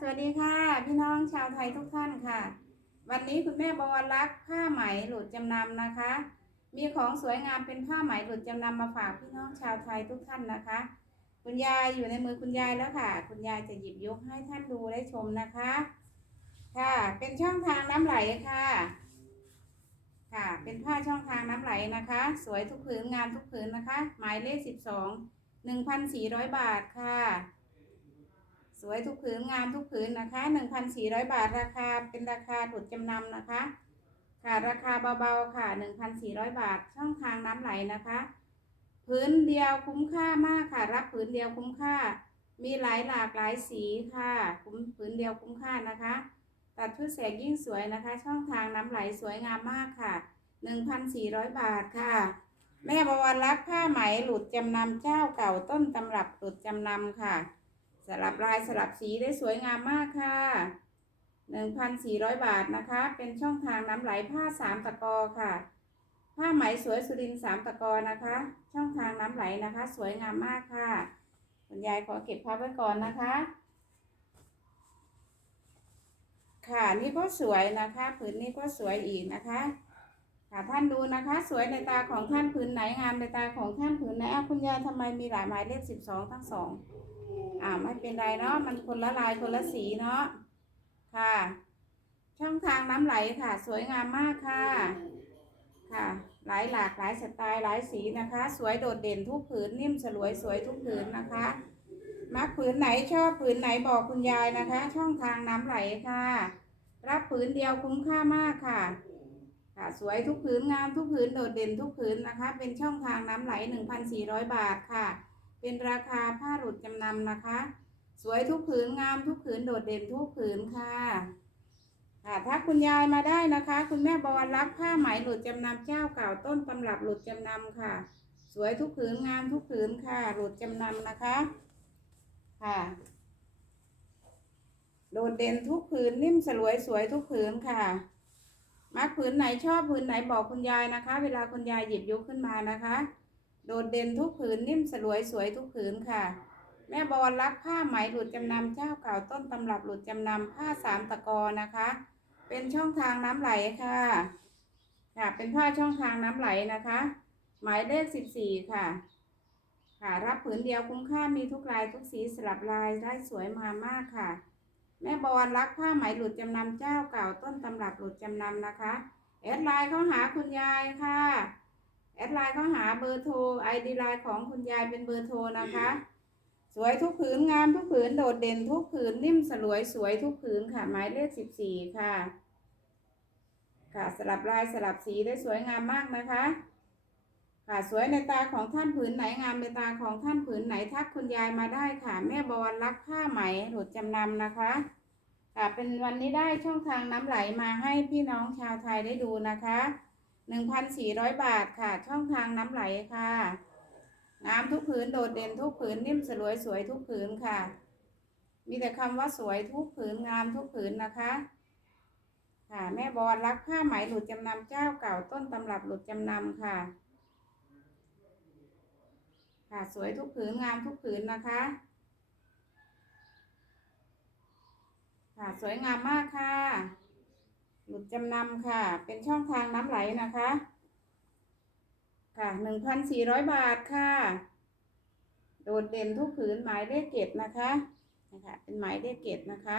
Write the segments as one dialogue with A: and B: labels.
A: สวัสดีค่ะ พี่น้องชาวไทยทุกท่านค่ะ วันนี้คุณแม่บวรรักษ์ผ้าไหมหลุดจำนำนะคะ มีของสวยงามเป็นผ้าไหมหลุดจำนำมาฝากพี่น้องชาวไทยทุกท่านนะคะ คุณยายอยู่ในมือคุณยายแล้วค่ะ คุณยายจะหยิบยกให้ท่านดูได้ชมนะคะ ค่ะ เป็นช่องทางน้ำไหลค่ะ ค่ะ เป็นผ้าช่องทางน้ำไหลนะคะ สวยทุกผืนงานทุกผืนนะคะ หมายเลขสิบสองหนึ่งพันสี่ร้อยบาทค่ะ สวยทุกผืนงามทุกผืนนะคะหนึ่งพันสี่ร้อยบาทราคาเป็นราคาถูกจำนำนะคะ ค่ะราคาเบาๆค่ะหนึ่งพันสี่ร้อยบาทช่องทางน้ำไหลนะคะ ผืนเดียวคุ้มค่ามากค่ะ รับผืนเดียวคุ้มค่า มีหลายหลากหลายสีค่ะคุ้มผืนเดียวคุ้มค่านะคะ ตัดชุดแสกยิ่งสวยนะคะ ช่องทางน้ำไหลสวยงามมากค่ะหนึ่งพันสี่ร้อยบาทค่ะแม่บวรรักผ้าไหมหลุดจำนำเจ้าเก่าต้นตำรับหลุดจำนำค่ะ สลับลายสลับสีได้สวยงามมากค่ะหนึ่งพันสี่ร้อยบาทนะคะ เป็นช่องทางน้ำไหลผ้าสามตะกอค่ะ ผ้าไหมสวยสุรินทร์สามตะกอนะคะ ช่องทางน้ำไหลนะคะ สวยงามมากค่ะคุณยายขอเก็บภาพไว้ก่อนนะคะ ค่ะนี่ก็สวยนะคะผืนนี้ก็สวยอีกนะคะค่ะท่านดูนะคะ สวยในตาของท่านผืนไหนงามในตาของท่านผืนไหนคุณยายทำไมมีหลายหมายเลขสิบสองทั้งสอง อ่าไม่เป็นไรเนาะมันคนละลายคนละสีเนาะค่ะ ช่องทางน้ำไหลค่ะ สวยงามมากค่ะ ค่ะ หลายหลากหลายสไตล์หลายสีนะคะ สวยโดดเด่นทุกผืนนิ่มสลวยสวยทุกผืนนะคะมักผืนไหนชอบผืนไหนบอกคุณยายนะคะ ช่องทางน้ำไหลค่ะ รับผืนเดียวคุ้มค่ามากค่ะ ค่ะสวยทุกผืนงามทุกผืนโดดเด่นทุกผืนนะคะ เป็นช่องทางน้ำไหล 1,400 บาทค่ะ เป็นราคาผ้าหลุดจำนำนะคะ สวยทุกผืนงามทุกผืนโดดเด่นทุกผืนค่ะค่ะถ้าคุณยายมาได้นะคะ คุณแม่บวรรักผ้าไหมหลุดจำนำเจ้าเก่าต้นตำรับหลุดจำนำค่ะ สวยทุกผืนงามทุกผืนค่ะ หลุดจำนำนะคะ ค่ะโดดเด่นทุกผืนนิ่มสลวยสวยทุกผืนค่ะ มักผืนไหนชอบผืนไหนบอกคุณยายนะคะ เวลาคุณยายหยิบยกขึ้นมานะคะ โดดเด่นทุกผืนนิ่มสลวยสวยทุกผืนค่ะ แม่บอลรักผ้าไหมหลุดจำนำเจ้าเก่าต้นตำรับหลุดจำนำผ้าสามตะกอนะคะ เป็นช่องทางน้ำไหลค่ะค่ะเป็นผ้าช่องทางน้ำไหลนะคะ หมายเลขสิบสี่ค่ะ ค่ะรับผืนเดียวคุ้มค่ามีทุกลายทุกสีสลับลายได้สวยมามากค่ะ แม่บอลรักผ้าไหมหลุดจำนำเจ้าเก่าต้นตำรับหลุดจำนำนะคะแอดไลน์เข้าหาคุณยายค่ะ แอดไลน์เข้าหาเบอร์โทรไอดีไลน์ของคุณยายเป็นเบอร์โทรนะคะ สวยทุกผืนงามทุกผืนโดดเด่นทุกผืนนิ่มสลวยสวยทุกผืนค่ะ หมายเลขสิบสี่ค่ะ ค่ะสลับลายสลับสีได้สวยงามมากนะคะ ค่ะสวยในตาของท่านผืนไหนงามในตาของท่านผืนไหนทักคุณยายมาได้ค่ะ แม่บอลรักผ้าไหมหลุดจำนำนะคะค่ะเป็นวันนี้ได้ช่องทางน้ำไหลมาให้พี่น้องชาวไทยได้ดูนะคะ หนึ่งพันสี่ร้อยบาทค่ะ ช่องทางน้ำไหลค่ะ งามทุกผืนโดดเด่นทุกผืนนิ่มสลวยสวยทุกผืนค่ะ มีแต่คำว่าสวยทุกผืนงามทุกผืนนะคะ ค่ะ แม่บอลรักผ้าไหมหลุดจำนำเจ้าเก่าต้นตำรับหลุดจำนำค่ะ ค่ะสวยทุกผืนงามทุกผืนนะคะ ค่ะสวยงามมากค่ะ หลุดจำนำค่ะ เป็นช่องทางน้ำไหลนะคะ ค่ะหนึ่งพันสี่ร้อยบาทค่ะ โดดเด่นทุกผืนหมายเลขเกตนะคะนะคะ เป็นหมายเลขเกตนะคะ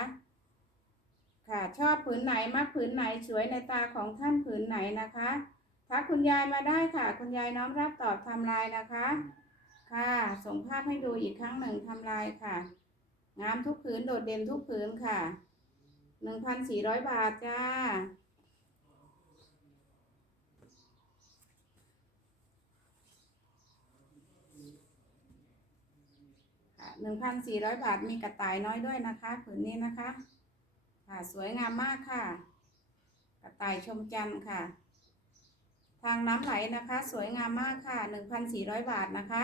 A: ค่ะ ชอบผืนไหนมากผืนไหนสวยในตาของท่านผืนไหนนะคะทักคุณยายมาได้ค่ะ คุณยายน้อมรับตอบทำลายนะคะ ค่ะ ส่งภาพให้ดูอีกครั้งหนึ่งทำลายค่ะ งามทุกผืนโดดเด่นทุกผืนค่ะ หนึ่งพันสี่ร้อยบาทจ้า หนึ่งพันสี่ร้อยบาทมีกระต่ายน้อยด้วยนะคะผืนนี้นะคะค่ะสวยงามมากค่ะ กระต่ายชมจันทร์ค่ะ ทางน้ำไหลนะคะ สวยงามมากค่ะหนึ่งพันสี่ร้อยบาทนะคะ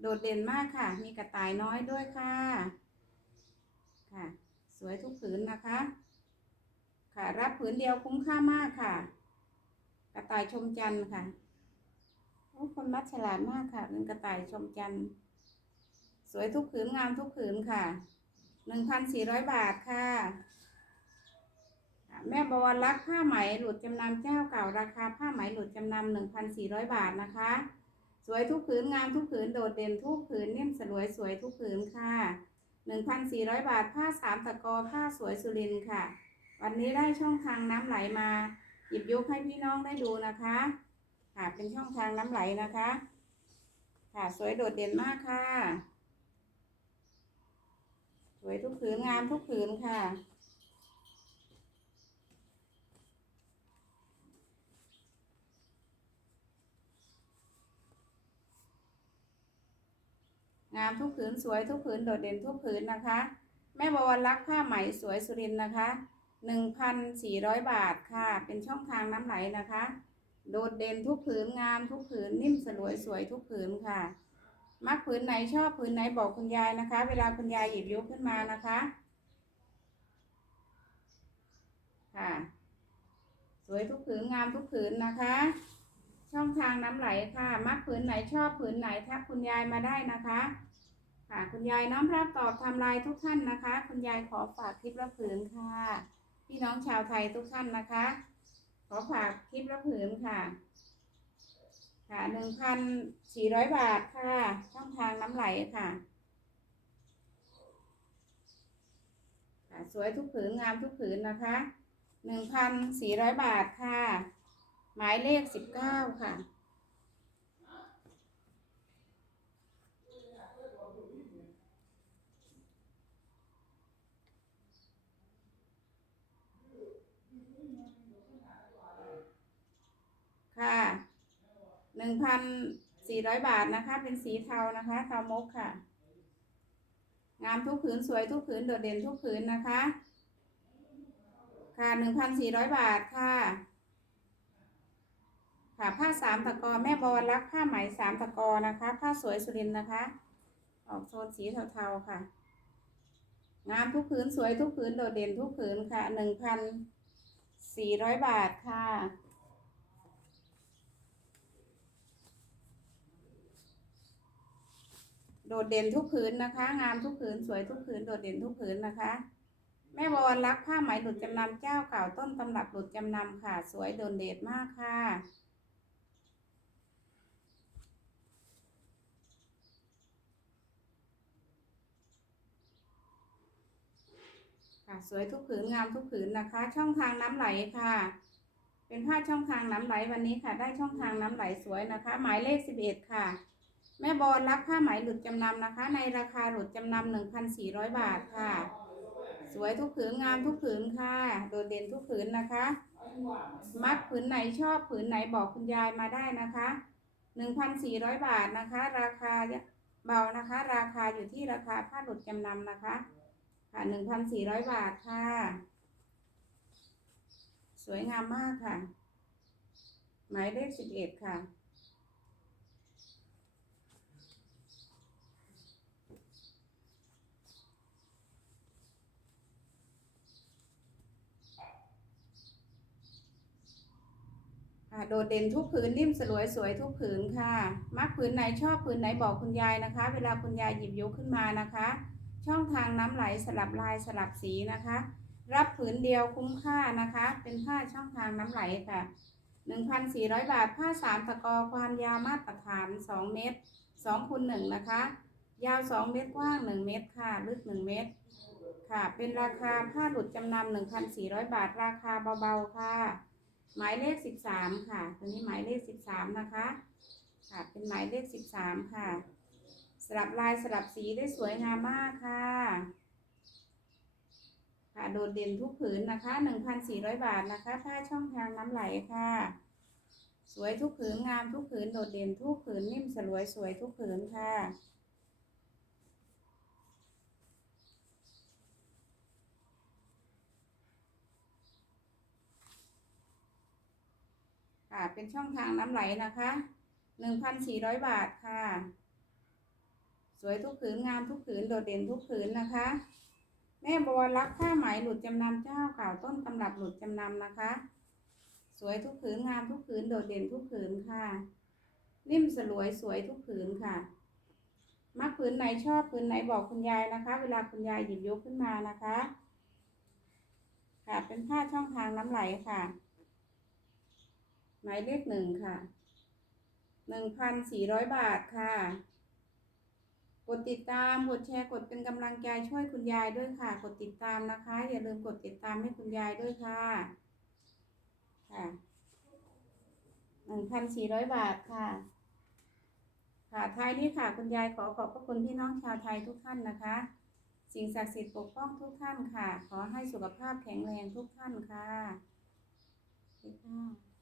A: โดดเด่นมากค่ะ มีกระต่ายน้อยด้วยค่ะ ค่ะ วยทุกผืนนะคะ ค่ะรับผืนเดียวคุ้มค่ามากค่ะ กระต่ายชมจันทร์ค่ะโอ้คนมัดฉลาดมากค่ะเป็นกระต่ายชมจันทร์สวยทุกผืนงามทุกผืนค่ะหนึ่งพันสี่ร้อยบาทค่ะ แม่บวรรักผ้าไหมหลุดจำนำเจ้าเก่าราคาผ้าไหมหลุดจำนำหนึ่งพันสี่ร้อยบาทนะคะ สวยทุกผืนงามทุกผืนโดดเด่นทุกผืนเนิ่มสลวยสวยทุกผืนค่ะ หนึ่งพันสี่ร้อยบาท ผ้าสามตะกอผ้าสวยสุรินค่ะ วันนี้ได้ช่องทางน้ำไหลมา หยิบยกให้พี่น้องได้ดูนะคะค่ะเป็นช่องทางน้ำไหลนะคะ ค่ะสวยโดดเด่นมากค่ะ สวยทุกผืนงามทุกผืนค่ะ งามทุกผืนสวยทุกผืนโดดเด่นทุกผืนนะคะ แม่บวรรักผ้าไหมสวยสุรินนะคะหนึ่งพันสี่ร้อยบาทค่ะ เป็นช่องทางน้ำไหลนะคะ โดดเด่นทุกผืนงามทุกผืนนิ่มสลวยสวยทุกผืนค่ะ มักผืนไหนชอบผืนไหนบอกคุณยายนะคะ เวลาคุณยายหยิบยกขึ้นมานะคะ ค่ะ สวยทุกผืนงามทุกผืนนะคะ ช่องทางน้ำไหลค่ะ มักผืนไหนชอบผืนไหนทักคุณยายมาได้นะคะ ค่ะ คุณยายน้อมรับตอบทำลายทุกท่านนะคะ คุณยายขอฝากคลิปละผืนค่ะ พี่น้องชาวไทยทุกท่านนะคะ ขอฝากคลิปละผืนค่ะ ค่ะหนึ่งพันสี่ร้อยบาทค่ะ ช่องทางน้ำไหลค่ะค่ะ สวยทุกผืนงามทุกผืนนะคะหนึ่งพันสี่ร้อยบาทค่ะ หมายเลขสิบเก้าค่ะค่ะห นึ่งพันสี่ร้อยบาทนะคะ เป็นสีเทานะคะเทามกค่ะ งามทุกผืนสวยทุกผืนโดดเด่นทุกผืนนะคะ ค่ะหนึ่งพันสี่ร้อยบาทค่ะ ค่ะผ้าสามตะกอแม่บอลรักผ้าไหมสามตะกอนะคะ ผ้าสวยสุรินนะคะ ออกโทนสีเทาๆค่ะ งามทุกผืนสวยทุกผืนโดดเด่นทุกผืนค่ะหนึ่งพันสี่ร้อยบาทค่ะ โดดเด่นทุกผืนนะคะ งามทุกผืนสวยทุกผืนโดดเด่นทุกผืนนะคะ แม่บอลรักผ้าไหมหลุดจำนำเจ้าเก่าต้นตำรับหลุดจำนำค่ะ สวยโดดเด่นมากค่ะค่ะสวยทุกผืนงามทุกผืนนะคะ ช่องทางน้ำไหลค่ะ เป็นผ้าช่องทางน้ำไหลวันนี้ค่ะ ได้ช่องทางน้ำไหลสวยนะคะ หมายเลขสิบเอ็ดค่ะ แม่บอลรับผ้าไหมหลุดจำนำนะคะ ในราคาหลุดจำนำหนึ่งพันสี่ร้อยบาทค่ะ สวยทุกผืนงามทุกผืนค่ะ โดดเด่นทุกผืนนะคะ มัดผืนไหนชอบผืนไหนบอกคุณยายมาได้นะคะหนึ่งพันสี่ร้อยบาทนะคะ ราคาเบานะคะ ราคาอยู่ที่ราคาผ้าหลุดจำนำนะคะค่ะหนึ่งพันสี่ร้อยบาทค่ะ สวยงามมากค่ะ หมายเลขสิบเอ็ดค่ะ โดดเด่นทุกผืนนิ่มสลวยสวยทุกผืนค่ะ มักผืนไหนชอบผืนไหนบอกคุณยายนะคะ เวลาคุณยายหยิบยกขึ้นมานะคะ ช่องทางน้ำไหลสลับลายสลับสีนะคะ รับผืนเดียวคุ้มค่านะคะ เป็นผ้าช่องทางน้ำไหลค่ะ 1,400 บาทผ้าสามตะกอความยาวมาตรฐาน 2 เมตร2คูณ1นะคะ ยาว 2 เมตรกว้าง 1 เมตรค่ะ ลึก 1 เมตร ค่ะ เป็นราคาผ้าหลุดจำนำ1,400 บาทราคาเบาๆค่ะ หมายเลข13ค่ะ ตัวนี้หมายเลข13นะคะ ค่ะ เป็นหมายเลข13ค่ะ สลับลายสลับสีได้สวยงามมากค่ะ ค่ะโดดเด่นทุกผืนนะคะ1,400บาทนะคะผ้าช่องทางน้ำไหลค่ะ สวยทุกผืนงามทุกผืนโดดเด่นทุกผืนนิ่มสลวยสวยทุกผืนค่ะ ค่ะ เป็นช่องทางน้ำไหลนะคะ1,400บาทค่ะ สวยทุกผืนงามทุกผืนโดดเด่นทุกผืนนะคะ แม่บัวรักผ้าไหมหลุดจำนำเจ้าเก่าต้นตำรับหลุดจำนำนะคะ สวยทุกผืนงามทุกผืนโดดเด่นทุกผืนค่ะนิ่มสลวยสวยทุกผืนค่ะ มักผืนไหนชอบผืนไหนบอกคุณยายนะคะ เวลาคุณยายหยิบยกขึ้นมานะคะ ค่ะเป็นผ้าช่องทางน้ำไหลค่ะ หมายเลขหนึ่งค่ะหนึ่งพันสี่ร้อยบาทค่ะ กดติดตาม กดแชร์ กดเป็นกำลังใจช่วยคุณยายด้วยค่ะ กดติดตามนะคะ อย่าลืมกดติดตามให้คุณยายด้วยค่ะ ค่ะหนึ่งพันสี่ร้อยบาทค่ะ ค่ะท้ายนี้ค่ะ คุณยายขอขอบพระคุณพี่น้องชาวไทยทุกท่านนะคะ สิ่งศักดิ์สิทธิ์ปกป้องทุกท่านค่ะ ขอให้สุขภาพแข็งแรงทุกท่านค่ะค่ะ